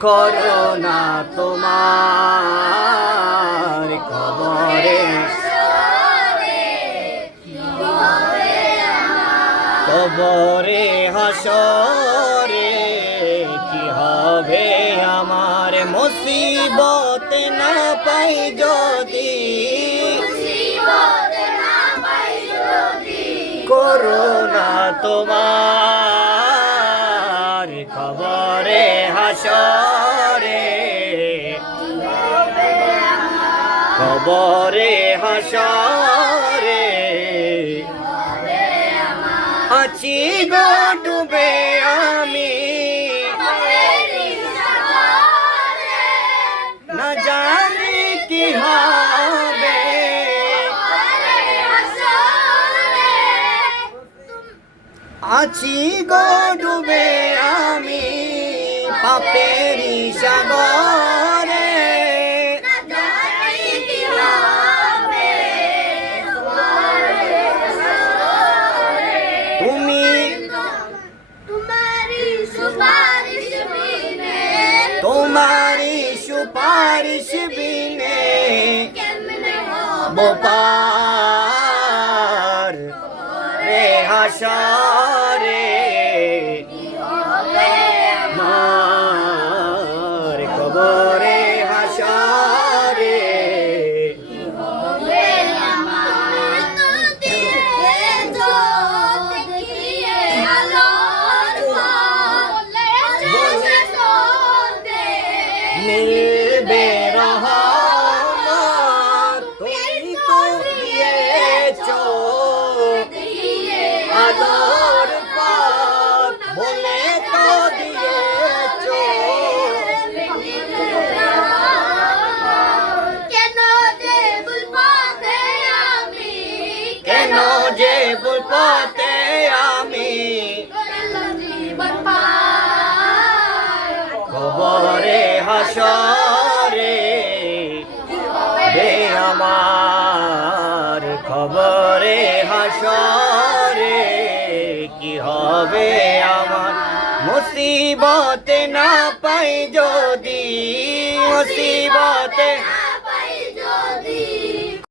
corona তোমার কবরে কবরে হাসরে কি হবে আমার মুসিবত না পাই যদি করোনা তোমার কবরে হাসরে কবরে হাসরে আছি গো ডুবে আমি না জানি কি হবে আছি গো ডুবে আমি পাপেরি সাগরে তুমি তোমারি সুপারিশ বিনে বোপার রে হাসরে মার কবরে হাসরে মিলবে রহমত তুমি তো দিয়েছো আলোর পথ বলে তো দিয়েছো কেন যে ভুল পথে আমি কবরে হাসরে বে আমার কবরে হাসরে কি হবে আমার মুসিবত না পাই যদি মুসিবত